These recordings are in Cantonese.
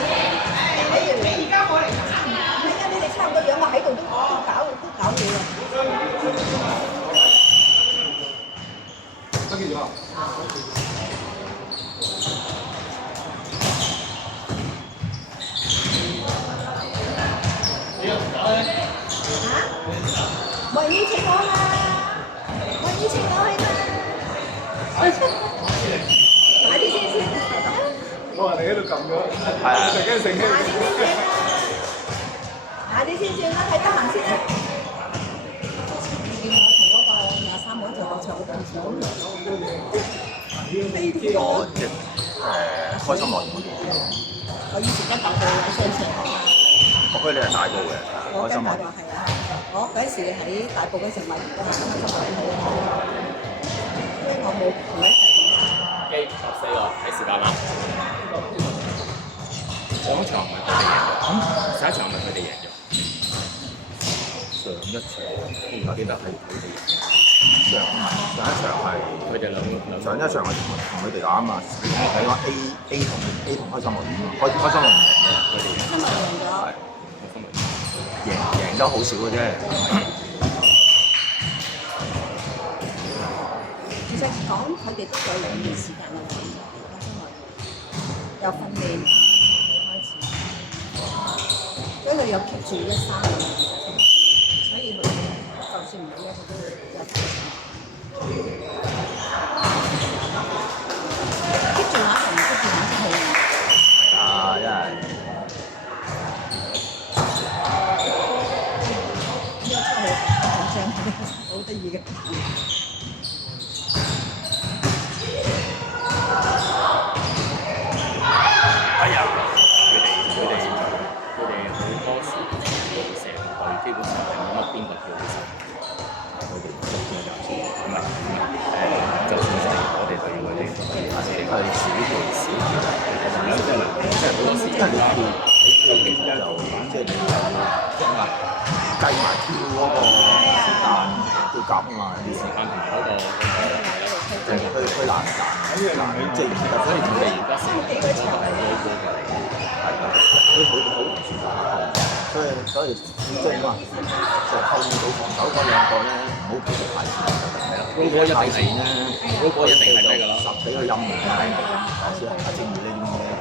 你而家我嚟差唔多，係啊，你哋差唔多樣，我喺度都搞掂啦。得幾多啊？冇人邀請我嘛，冇人邀請我去嘛。快啲先啊！我話你喺度撳咗，係啊突然間醒起。快啲先啦，睇得閒先啦。叫我同嗰個23號做合唱好咁少。我即開心樂園嗰邊，我以前跟大埔有商場啊嘛。我覺得你係大埔嘅我開心樂園。跟大埔係啊，我嗰陣時喺大埔嗰陣咪都係開心樂園好，所以我冇同佢一齊。機14個睇時間啦。上一場唔係佢哋贏咗，上一場係咪佢哋贏咗？上一場我記得係佢哋上一場係佢哋兩上一場係同佢哋打啊嘛，係講 A 同開心樂園啊嘛，開心樂園贏嘅，佢哋今日贏咗。係贏得好少嘅啫。其實講佢哋都有2年時間啦，開心樂園由訓練開始，所以佢有 keep 住13年，所以佢就算唔係佢都有 keep 住下同唔 keep 住下先好。啊，因為呢個真係好緊張，好得意嘅。係啊，佢哋好多時成隊基本上係冇乜邊個叫起身，佢哋唔係就算係我哋對佢哋係少其少，即係好多時因為你跳你跳就即係你計埋跳嗰個時間要夾啊嘛，啲時間同埋嗰個佢難，即係所以佢哋而家成日都係係啊，都好唔舒服，所以即係話就後面到防守嗰兩個咧，唔好企得太前就得㗎啦。嗰個一定係咧，嗰個一定係咩㗎啦？十幾個陰嘅，有時啊，正如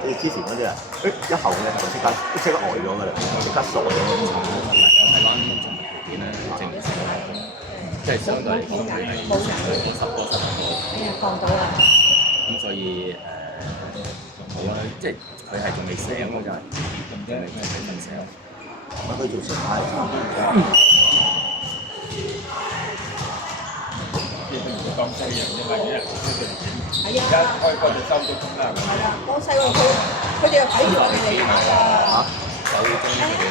你之前嗰啲啊，一後嘅就即刻呆咗㗎啦，即刻傻咗咁。睇翻綜合條件咧，正如即係相對嚟講，佢係10多7個。放到啦。咁所以好啊，即係佢係仲未醒咯，真係仲未醒。佢做前排當西人啫嘛，啲人係啊。一開波就收咗工啦。係啊，講細喎，佢哋又睇住我哋嚟打㗎。手中佢哋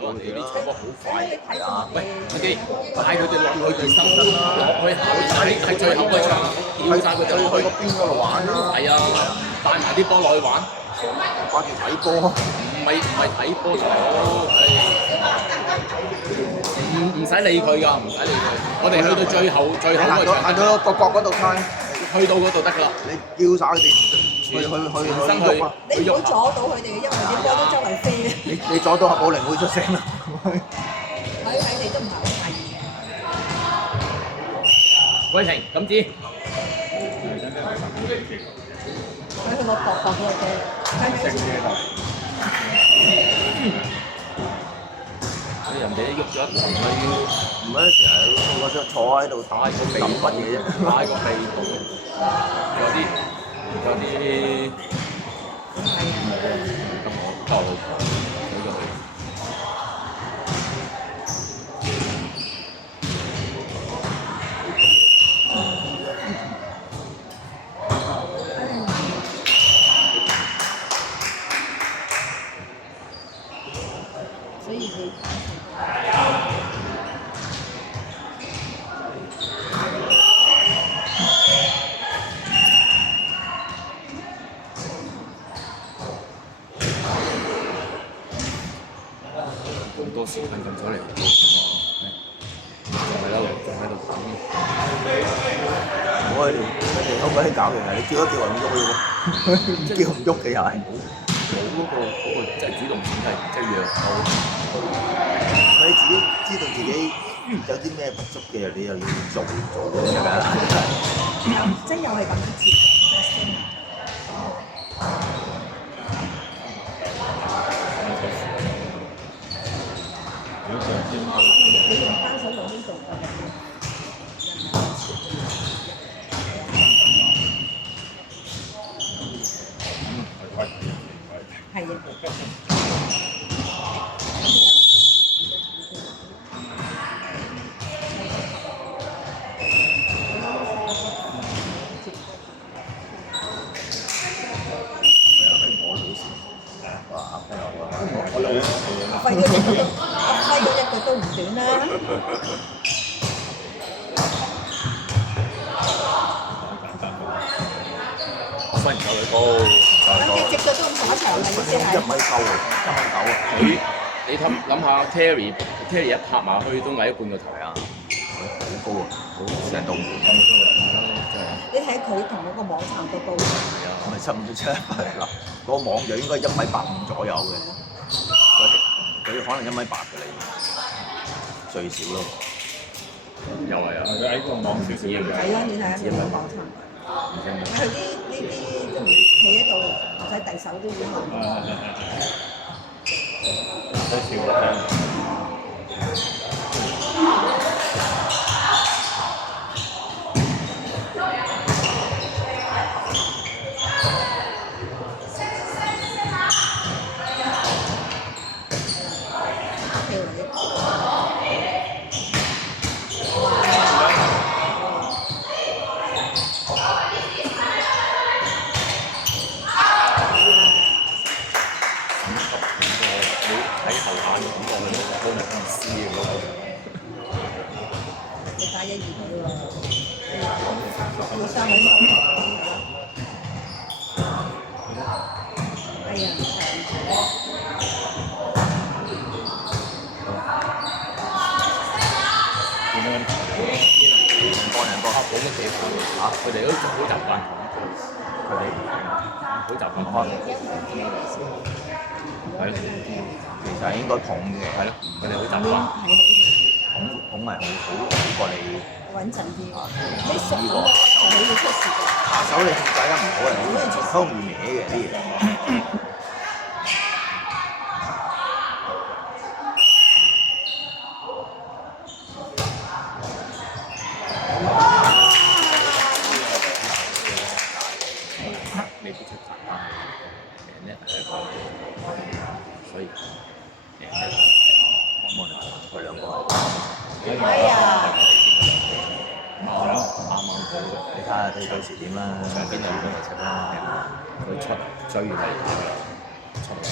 我哋啲賽波好快啊！喂，阿基帶佢哋落去深圳啦，落去喺最後嗰場，叫晒佢哋落去邊嗰度玩啦？係啊，帶埋啲波落去玩，掛住睇波。唔係睇波就好，唔使理佢㗎，唔使理佢。我哋去到最後嗰場，行到個角嗰度睇，去到嗰度得㗎啦。你叫晒佢哋去身去喐啊！你唔好阻到佢哋嘅，因為啲波都周圍飛嘅。你阻到阿寶玲會出聲啦。佢哋都唔係好介意嘅。喂，停，禁止。佢去我搏嘅啫，人哋喐咗一輪，唔係成日我想坐喺度打個鼻乜嘢啫，打個鼻部，有啲咁我教老婆睇咗佢。所以你。咁多時間咁早嚟仲係啦，仲喺度等。我哋香港啲搞嘅係你叫一叫人唔喐嘅喎，叫唔喐嘅又係。冇嗰個即係主動性係即係弱到。你自己知道自己有啲咩不足嘅，你又要做嘅係咪啊？即係又係咁樣接嘅。有上先。你用單手用呢度嘅。係啊。輝嗰一個都唔短啦。我分唔夠佢高，咁你隻腳都咁打長嘅意思係1.9米啊！你諗下 Terry 一拍埋去都矮一半個頭啊！好高啊，好成道門咁。你睇佢同嗰個網差唔多高。係啊，咪7.5到7.8嗱，個網就應該1.85米左右嘅，佢可能1.8米嘅啦，最少咯。又係啊！佢喺個網少少嘅。係啦，你睇下佢個網差唔多。佢呢啲都唔企喺度，唔使遞手都已經落。唔使笑啦。你打1、2佢喎，要3位收台。哎呀，唔上。兩個冇乜幾款嚇，佢哋都好習慣佢哋好習慣開。係咯，其實應該捧嘅，係咯，佢哋好習慣。捧係好過你穩陣啲。你熟咁就好會出事嘅。下手你控制得唔好係好容易歪嘅啲嘢。未必出習慣，呢係一個，所以佢兩個哎呀！啱啱好，你睇下佢到時點啦，上邊就俾佢食啦，佢出追嚟出嚟追。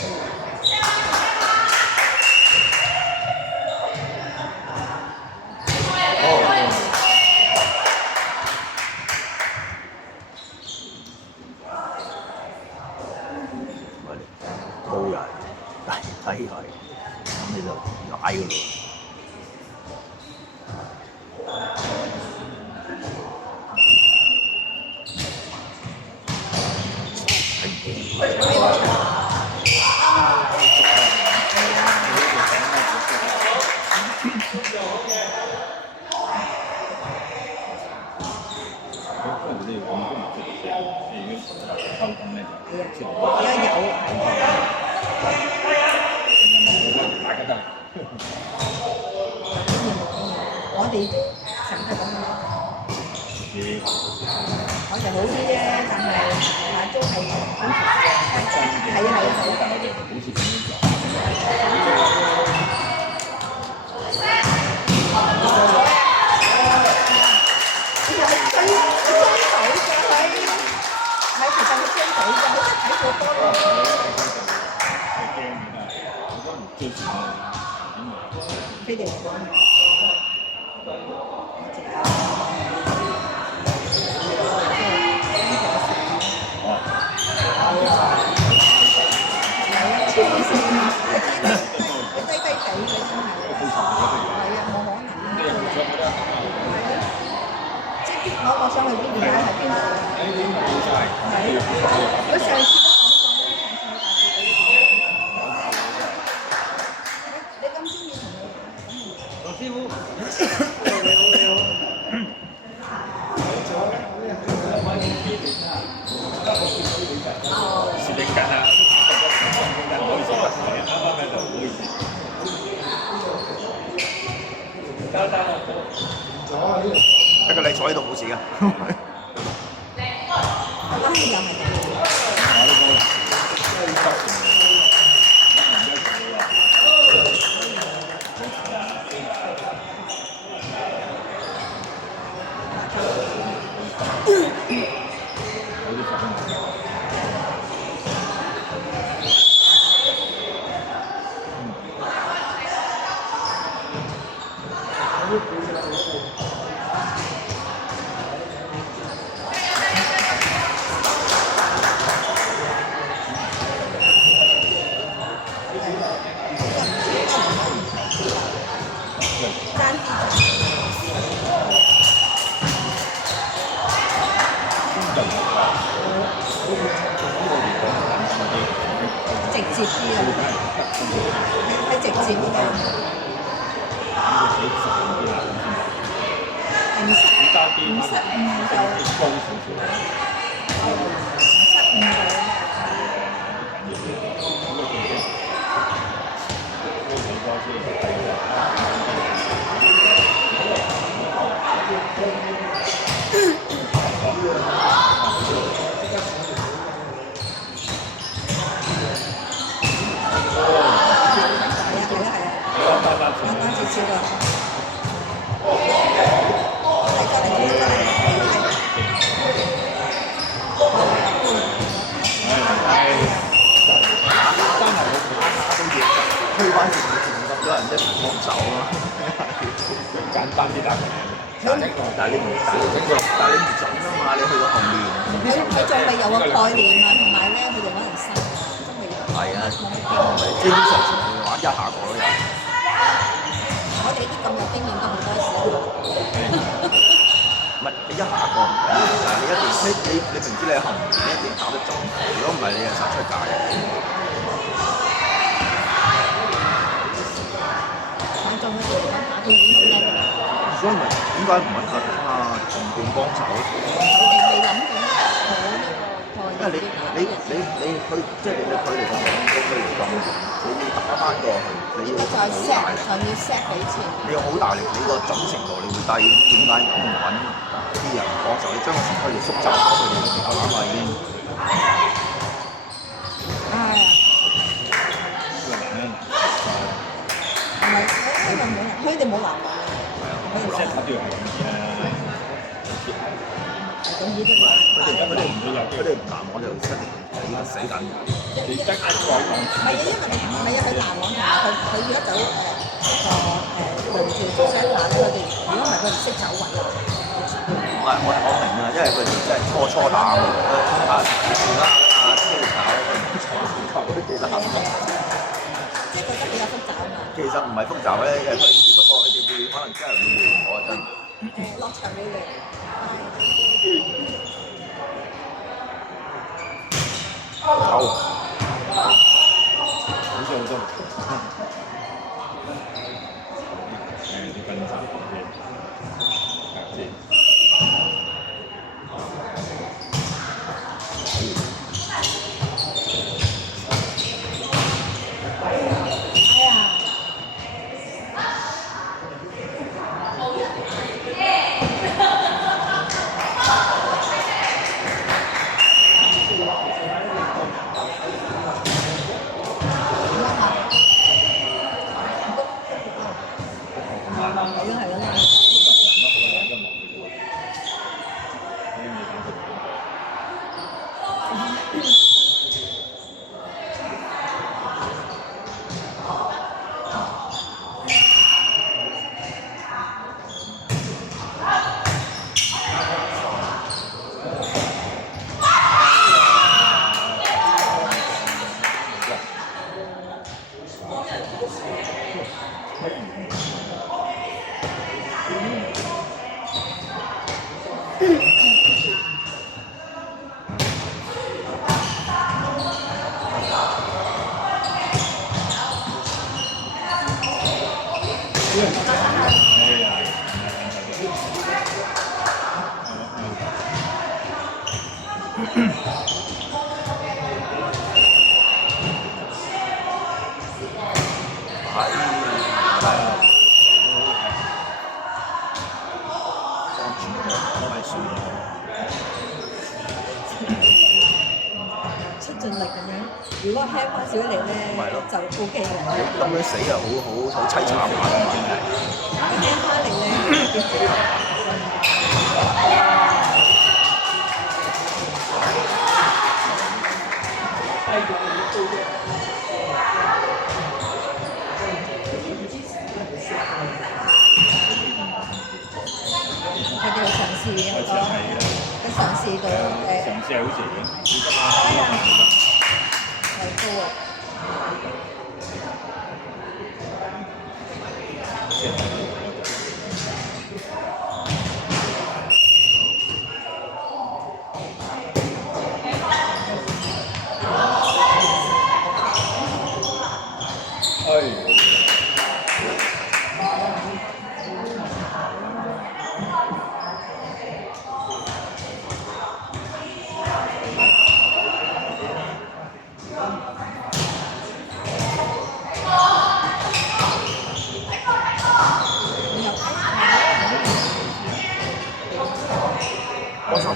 高人低係，咁你就奶㗎咯。我哋都成日咁樣，我就好啲啫，但都係好係啊，但我哋好似咁樣做。你係追手上去，係其實佢追手嘅，佢真係睇過多咯。佢哋講。我想去邊邊喺邊度？係。我上次都講過啦，上次去大埔嗰啲講。你咁中意同佢？老師傅，是你緊啊！唔好意思，啱啱喺度，唔好意思。不過你坐喺度冇事㗎。又係咁。直接啲啊！係直接啲啊！唔失誤就高少少。失誤就。啱啱接接啊！推翻前面咁多人一齊幫手咯。簡單啲打。但係你唔準啊嘛！你去到後面，佢仲未有個概念啊，同埋咧佢哋可能新，真係有。係啊，基本上全部玩一下過都有。我哋啲咁有經驗都好多時。唔係你一下過唔緊要，但係你一定你明知你喺後面，你一定打得準。如果唔係，你係殺出界嘅。講中嗰啲嚟講，打佢已經好叻㗎啦。所以咪點解唔揾下同伴幫手咧？佢哋未諗到好呢個概念。你去即係你佢哋咁講，佢哋咁，你要打翻過去，你要再 set 就要 set 俾錢。你要好大力，你個準程度你會低。點解唔揾啲人幫手？你將個程序要縮窄咗，佢哋嘅話嘛已經。唉。唔係，因為冇人，佢哋冇男人。即係睇住係咁易啦。咁呢啲嘛，佢哋唔難，我就一定死緊。你得一個講。唔係啊，因為唔係啊，佢南網同埋佢而家走輪住做西亞咧，佢哋如果唔係佢唔識走運啊。我明啊，因為佢哋真係初打啊，而家超打佢唔錯球嗰啲其實即係覺得比較複雜啊嘛。其實唔係複雜咧，因為佢只不過佢哋會可能真係會亂我真。落場會亂。好。好似好多。啲分散啲。出盡力咁樣，如果輕翻少力咧，就 O K 嘅。咁樣死啊，好凄慘啊！輕翻力咧，佢哋嘗試好多，佢嘗試到嘗試係好似好高啊！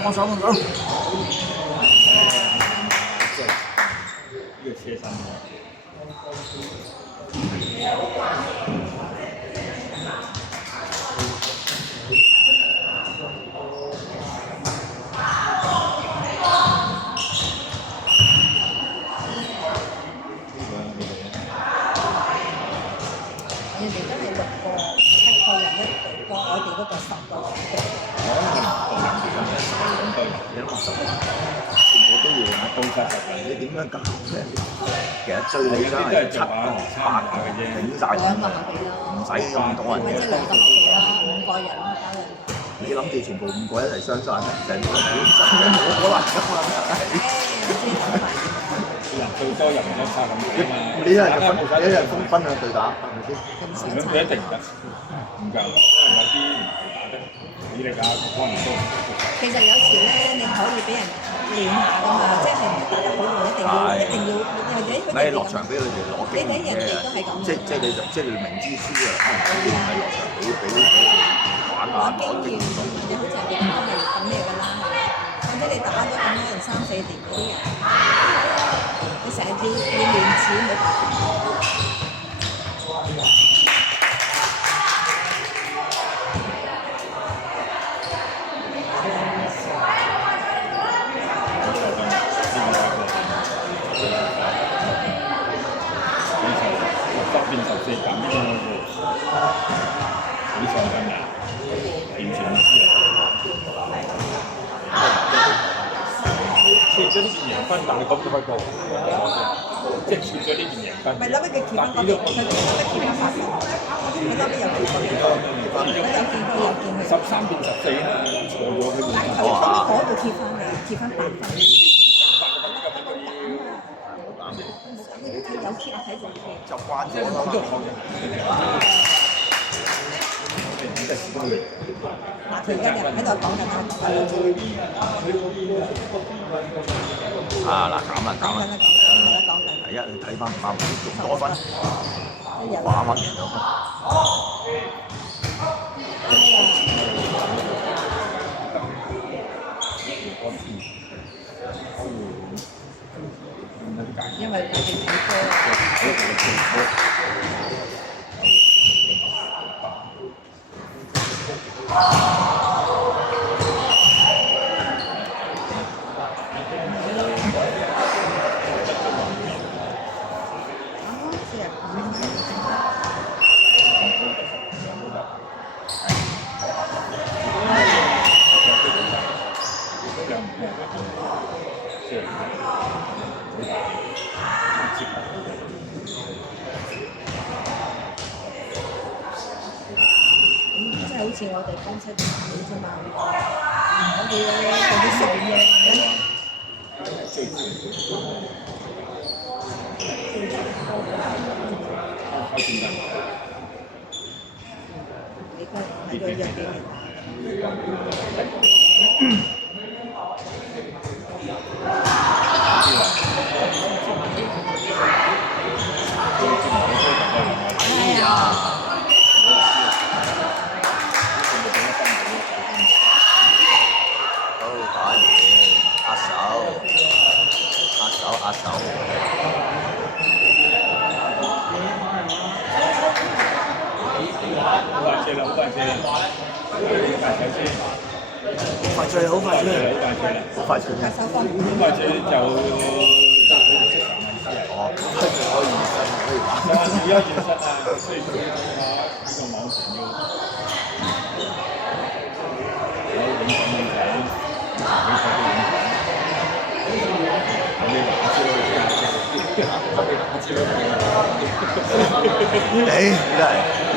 幫手！呢個車身人哋都係6個7個人一隊過，我哋嗰個10個人一隊。全部都要到晒10人，你點樣搞啫？其實最理想係7個8個頂晒，唔使咁多人嘅。或者2個學期啦，5個人啦，加人。你諗住全部5個一齊相殺，成個本身都冇可能㗎嘛！人最多人一差咁幾嘛？你一人分兩隊打，係咪先？咁佢一定唔得，唔夠，因為有啲唔係打得體力啊各方面都唔足。其實有時咧，你可以俾人練下㗎嘛，即係唔打得好耐，一定要，或者佢哋落場俾佢哋攞經驗你睇人哋都係咁。即係你明知輸啊，可能唔係落場俾佢哋玩下攞經驗，你好似人哋都係咁咩㗎啦，或者你打咗咁多人3、4年嗰啲人，你成日要練字冇辦法。14減呢個幾長㗎？完全唔知啊！切咗呢邊贏分，但係咁都可以過，即係切咗呢邊贏分。咪諗起佢結婚嗰邊，佢結婚發生，佢諗起有結婚，佢有見過有見佢。13變14啦，錯咗佢哋。但係佢喺嗰度結婚嘅，結婚8分。有 keep 睇住佢，習慣咗啦。嗱，佢而家喺度講緊啊嗱，減啦，講緊。第一你睇翻仲多分，花分贏咗分。因為佢哋睇波。即係好似我哋公司隊啫嘛。我會嗰啲食嘢咧。你個喺度約幾年？哎呀！好打嘢，握手，握手，握手。好快脆啦，好快脆啦，快手先，快脆，好快脆，好快脆啦，好快脆。拍手方面，好快脆就哦，跟住可以現身，可以玩。有陣時要現身啊，所以做下呢個網上要有影相影相，影相都影相，有啲打招呼㗎，有啲打招呼。你真係〜